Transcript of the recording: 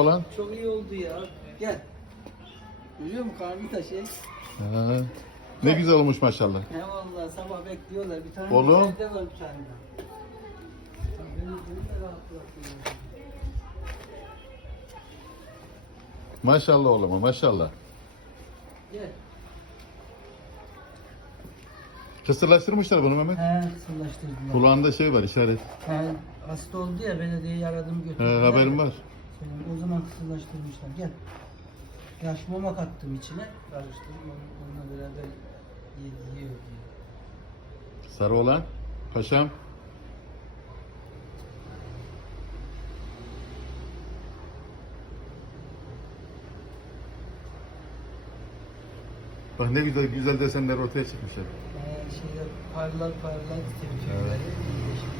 Olan. Çok iyi oldu ya. Gel. Görüyor musun karnı şey. Ha. Ne güzel olmuş maşallah. He vallahi sabah bekliyorlar. Bir tane Oğlum. içeride var bir tane daha. Beni, beni de rahat bırakıyorlar. Maşallah oğluma maşallah. Gel. Kısırlaştırmışlar bunu Mehmet. He sırlaştırdılar. Kulağında şey var işaret. He hasta oldu ya belediyeyi aradım He, götürdüler. haberim var. Kısırlaştırmışlar. Gel. Yaş mama kattım içine. Karıştırdım onu, onunla beraber yiyor diye. Sarı olan. Paşam. Bak ne güzel güzel desenler ortaya çıkmışlar. Ee, şeyde parlar parlar tüyleri. Yeşil